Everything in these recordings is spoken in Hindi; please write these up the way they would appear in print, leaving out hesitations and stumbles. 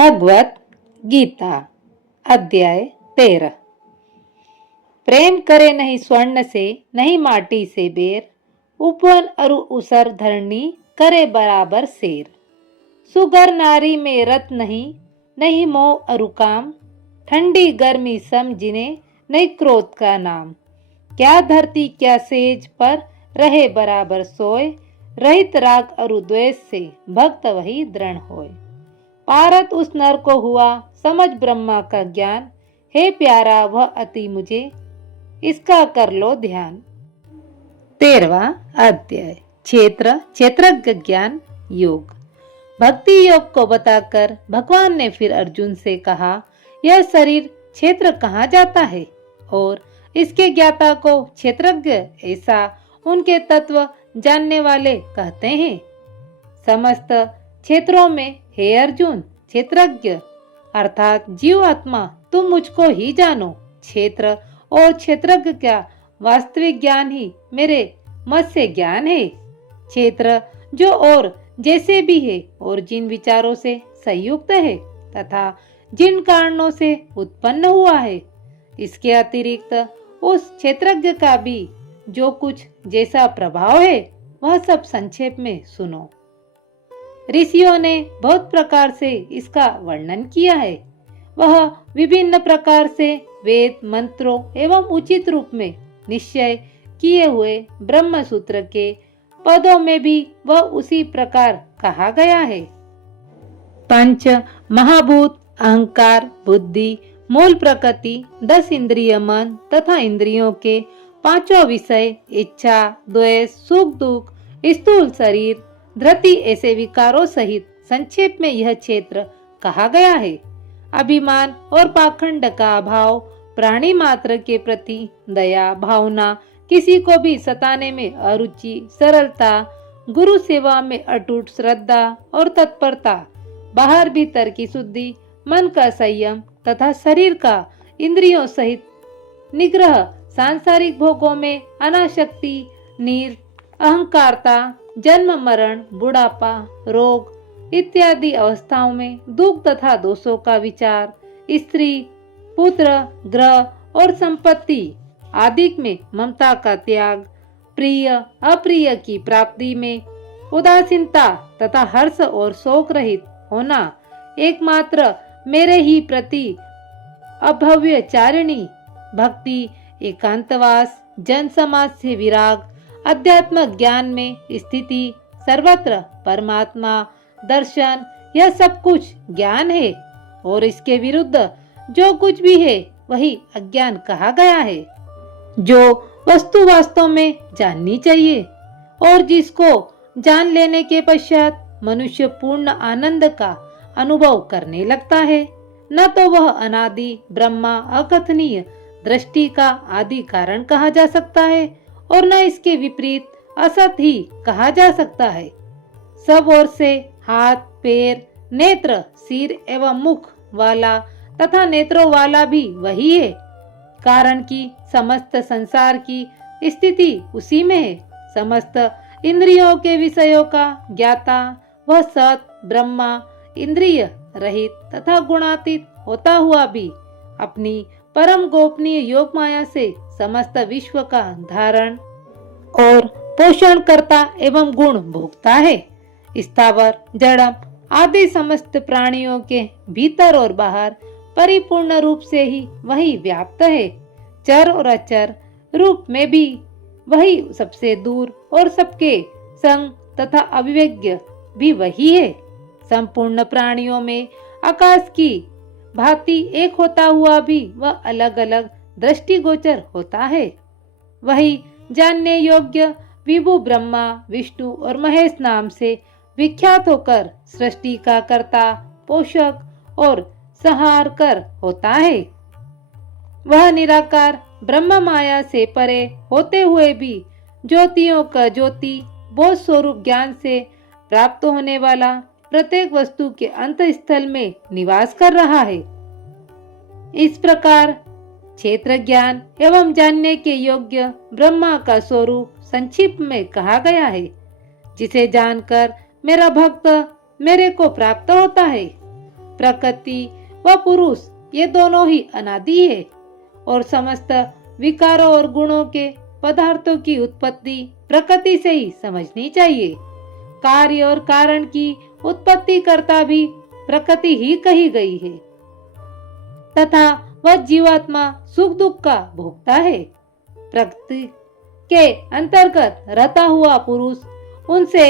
भगवत गीता अध्याय 13। प्रेम करे नहीं स्वर्ण से नहीं माटी से बेर, उपवन अरु उसर धरणी करे बराबर शेर। सुगर नारी में रत नहीं, नहीं मोह अरु काम, ठंडी गर्मी सम जिने नहीं क्रोध का नाम। क्या धरती क्या सेज पर रहे बराबर सोए, रहित राग अरु द्वेष से भक्त वही दृढ़ होए। पारत उस नर को हुआ समझ ब्रह्मा का ज्ञान, हे प्यारा वह अति मुझे इसका कर लो ध्यान। 13वां अध्याय क्षेत्रज्ञ ज्ञान योग। भक्ति योग को बताकर भगवान ने फिर अर्जुन से कहा, यह शरीर क्षेत्र कहाँ जाता है और इसके ज्ञाता को क्षेत्रज्ञ ऐसा उनके तत्व जानने वाले कहते हैं। समस्त क्षेत्रों में हे अर्जुन क्षेत्रज्ञ अर्थात जीव आत्मा तुम मुझको ही जानो। क्षेत्र और क्षेत्रज्ञ का वास्तविक ज्ञान ही मेरे मत से ज्ञान है। क्षेत्र जो और जैसे भी है और जिन विचारों से संयुक्त है तथा जिन कारणों से उत्पन्न हुआ है, इसके अतिरिक्त उस क्षेत्रज्ञ का भी जो कुछ जैसा प्रभाव है वह सब संक्षेप में सुनो। ऋषियों ने बहुत प्रकार से इसका वर्णन किया है। वह विभिन्न प्रकार से वेद मंत्रों एवं उचित रूप में निश्चय किए हुए ब्रह्म सूत्र के पदों में भी वह उसी प्रकार कहा गया है। पंच महाभूत अहंकार बुद्धि मूल प्रकृति 10 इंद्रिय मन तथा इंद्रियों के पांचों विषय इच्छा द्वेष सुख दुख स्थूल शरीर धृति ऐसे विकारों सहित संक्षेप में यह क्षेत्र कहा गया है। अभिमान और पाखंड का अभाव, प्राणी मात्र के प्रति दया भावना, किसी को भी सताने में अरुचि, सरलता, गुरु सेवा में अटूट श्रद्धा और तत्परता, बाहर भीतर की शुद्धि, मन का संयम तथा शरीर का इंद्रियों सहित निग्रह, सांसारिक भोगों में अनासक्ति, नीर अहंकारता, जन्म मरण बुढ़ापा रोग इत्यादि अवस्थाओं में दुख तथा दोषों का विचार, स्त्री पुत्र ग्रह और संपत्ति आदि में ममता का त्याग, प्रिय अप्रिय की प्राप्ति में उदासीनता तथा हर्ष और शोक रहित होना, एकमात्र मेरे ही प्रति अभव्य चारिणी भक्ति, एकांतवास, जन समाज से विराग, अध्यात्म ज्ञान में स्थिति, सर्वत्र परमात्मा दर्शन, यह सब कुछ ज्ञान है और इसके विरुद्ध जो कुछ भी है वही अज्ञान कहा गया है, जो वस्तु वास्तव में जाननी चाहिए और जिसको जान लेने के पश्चात मनुष्य पूर्ण आनंद का अनुभव करने लगता है। न तो वह अनादि ब्रह्मा अकथनीय दृष्टि का आदि कारण कहा जा सकता है और न इसके विपरीत असत ही कहा जा सकता है। सब ओर से हाथ पैर नेत्र सिर एवं मुख वाला तथा नेत्रों वाला भी वही है, कारण कि समस्त संसार की स्थिति उसी में है। समस्त इंद्रियों के विषयों का ज्ञाता वह सत ब्रह्मा इंद्रिय रहित तथा गुणातीत होता हुआ भी अपनी परम गोपनीय योग माया से समस्त विश्व का धारण और पोषण करता एवं गुण भोगता है। स्थावर जड़म आदि समस्त प्राणियों के भीतर और बाहर परिपूर्ण रूप से ही वही व्याप्त है। चर और अचर रूप में भी वही सबसे दूर और सबके संग तथा अभिव्यज्ञ भी वही है। संपूर्ण प्राणियों में आकाश की भांति एक होता हुआ भी वह अलग अलग दृष्टिगोचर होता है। वही जानने योग्य विभु ब्रह्मा विष्णु और महेश नाम से विख्यात होकर सृष्टि का कर्ता पोषक और संहारकर होता है। वह निराकार ब्रह्म माया से परे होते हुए भी ज्योतियों का ज्योति बोध स्वरूप ज्ञान से प्राप्त होने वाला प्रत्येक वस्तु के अंत स्थल में निवास कर रहा है। इस प्रकार क्षेत्र ज्ञान एवं जानने के योग्य ब्रह्मा का स्वरूप संक्षिप्त में कहा गया है, जिसे जानकर मेरा भक्त मेरे को प्राप्त होता है। प्रकृति व पुरुष ये दोनों ही अनादि है और समस्त विकारों और गुणों के पदार्थों की उत्पत्ति प्रकृति से ही समझनी चाहिए। कार्य और कारण की उत्पत्ति करता भी प्रकृति ही कही गई है तथा वह जीवात्मा सुख दुख का भोगता है। प्रकृति के अंतर्गत रहता हुआ पुरुष उनसे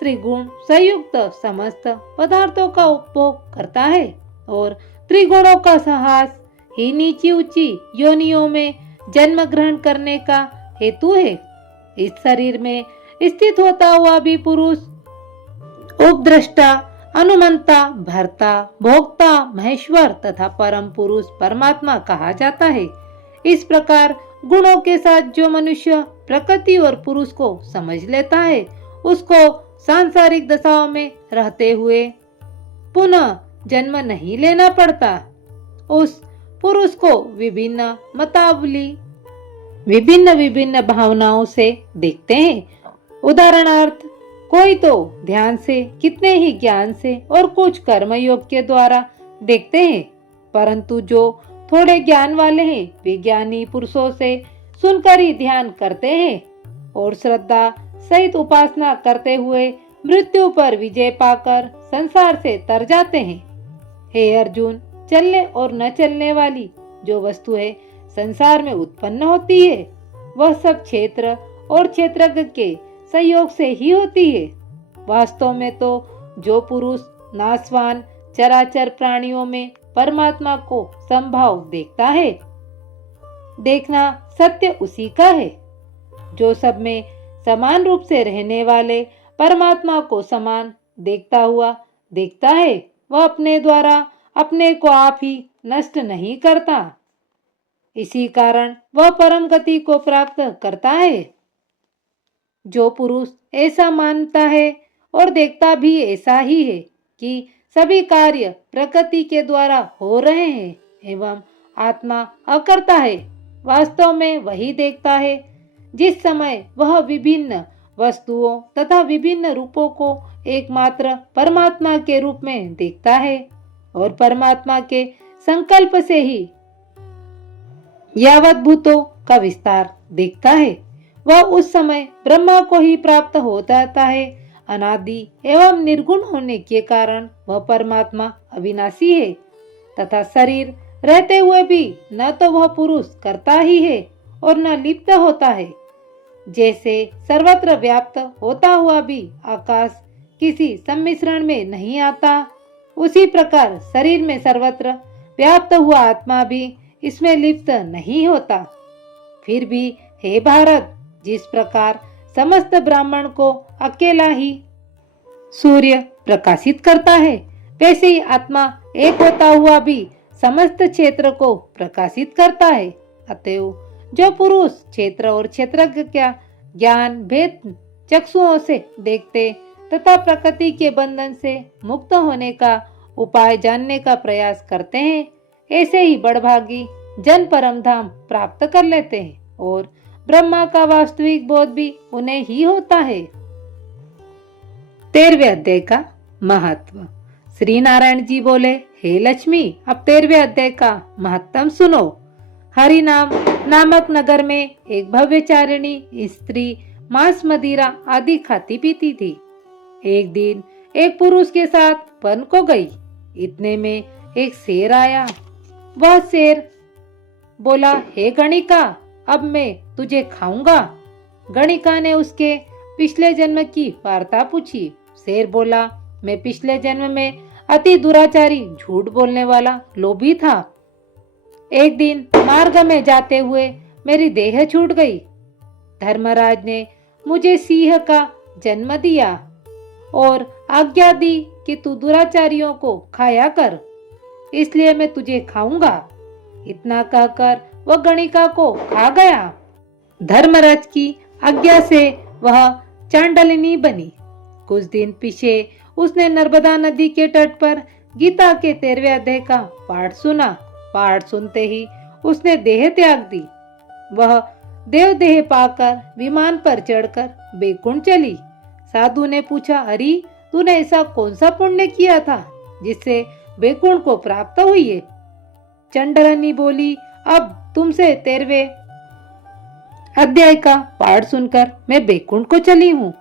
त्रिगुण संयुक्त समस्त पदार्थों का उपभोग करता है और त्रिगुणों का साहस ही नीची ऊंची योनियों में जन्म ग्रहण करने का हेतु है। इस शरीर में स्थित होता हुआ भी पुरुष उपद्रष्टा, अनुमंता, भर्ता, भोक्ता, महेश्वर तथा परम पुरुष परमात्मा कहा जाता है। इस प्रकार गुणों के साथ जो मनुष्य प्रकृति और पुरुष को समझ लेता है उसको सांसारिक दशाओं में रहते हुए पुनः जन्म नहीं लेना पड़ता। उस पुरुष को विभिन्न मतावली विभिन्न भावनाओं से देखते हैं। उदाहरणार्थ कोई तो ध्यान से, कितने ही ज्ञान से और कुछ कर्मयोग के द्वारा देखते हैं, परंतु जो थोड़े ज्ञान वाले हैं वे ज्ञानी पुरुषों से सुनकर ही ध्यान करते हैं और श्रद्धा सहित उपासना करते हुए मृत्यु पर विजय पाकर संसार से तर जाते हैं। हे अर्जुन, चलने और न चलने वाली जो वस्तु है संसार में उत्पन्न होती है वह सब क्षेत्र और क्षेत्रज्ञ के संयोग से ही होती है। वास्तव में तो जो पुरुष नाशवान चराचर प्राणियों में परमात्मा को संभाव देखता है, देखना सत्य उसी का है। जो सब में समान रूप से रहने वाले परमात्मा को समान देखता हुआ देखता है वह अपने द्वारा अपने को आप ही नष्ट नहीं करता। इसी कारण वह परम गति को प्राप्त करता है। जो पुरुष ऐसा मानता है और देखता भी ऐसा ही है कि सभी कार्य प्रकृति के द्वारा हो रहे हैं एवं आत्मा अकर्ता है, वास्तव में वही देखता है जिस समय वह विभिन्न वस्तुओं तथा विभिन्न रूपों को एकमात्र परमात्मा के रूप में देखता है और परमात्मा के संकल्प से ही यावत भूतों का विस्तार देखता है। वह उस समय ब्रह्मा को ही प्राप्त हो जाता है। अनादि एवं निर्गुण होने के कारण वह परमात्मा अविनाशी है तथा शरीर रहते हुए भी न तो वह पुरुष करता ही है और न लिप्त होता है। जैसे सर्वत्र व्याप्त होता हुआ भी आकाश किसी सम्मिश्रण में नहीं आता, उसी प्रकार शरीर में सर्वत्र व्याप्त हुआ आत्मा भी इसमें लिप्त नहीं होता। फिर भी हे भारत, जिस प्रकार समस्त ब्राह्मण को अकेला ही सूर्य प्रकाशित करता है, वैसे ही आत्मा एक होता हुआ भी समस्त क्षेत्र को प्रकाशित करता है। अतएव जो पुरुष क्षेत्र और क्षेत्रज्ञ का ज्ञान भेद चक्षुओं से देखते तथा प्रकृति के बंधन से मुक्त होने का उपाय जानने का प्रयास करते हैं, ऐसे ही बड़भागी जन परम धाम प्राप्त कर लेते हैं और ब्रह्मा का वास्तविक बोध भी उन्हें ही होता है। 13वें अध्याय का महत्व। श्री नारायण जी बोले, हे लक्ष्मी, अब 13वें अध्याय का महत्व सुनो। हरि नाम नामक नगर में एक भव्यचारिणी स्त्री मांस मदिरा आदि खाती पीती थी। एक दिन एक पुरुष के साथ वन को गई। इतने में एक शेर आया। वह शेर बोला, हे गणिका, अब मैं तुझे खाऊंगा। गणिका ने उसके पिछले जन्म की वार्ता पूछी। शेर बोला, मैं पिछले जन्म में अति दुराचारी, झूठ बोलने वाला, लोभी था। एक दिन मार्ग में जाते हुए मेरी देह छूट गई। धर्मराज ने मुझे सिंह का जन्म दिया और आज्ञा दी कि तू दुराचारियों को खाया कर, इसलिए मैं तुझे खाऊंगा। इतना कहकर वह गणिका को खा गया। धर्मराज की आज्ञा से वह चांडालिनी बनी। कुछ दिन पीछे उसने नर्मदा नदी के तट पर गीता के 13वें अध्याय का पाठ सुना। पाठ सुनते ही उसने देह त्याग दी। वह देव देह पाकर विमान पर चढ़कर बैकुंठ चली। साधु ने पूछा, अरे, तूने ऐसा कौन सा पुण्य किया था जिससे वैकुंठ को प्राप्त हुई है। चंडरानी बोली, अब तुमसे 13वें अध्याय का पाठ सुनकर मैं वैकुंठ को चली हूँ।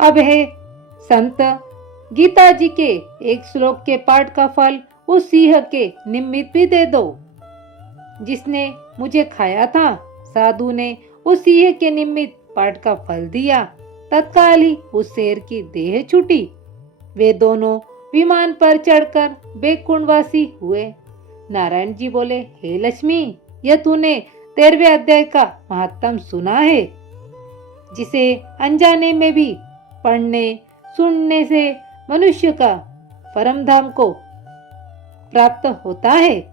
अब है संत, गीता जी के एक श्लोक के पाठ का फल उस सिंह के निमित्त भी दे दो जिसने मुझे खाया था। साधु ने उस सिंह के निमित्त पाठ का फल दिया। तत्काल ही उस शेर की देह छूटी। वे दोनों विमान पर चढ़कर वैकुंठवासी हुए। नारायण जी बोले, हे लक्ष्मी, यह तूने 13वें अध्याय का महात्म सुना है, जिसे अनजाने में भी पढ़ने सुनने से मनुष्य का परम धाम को प्राप्त होता है।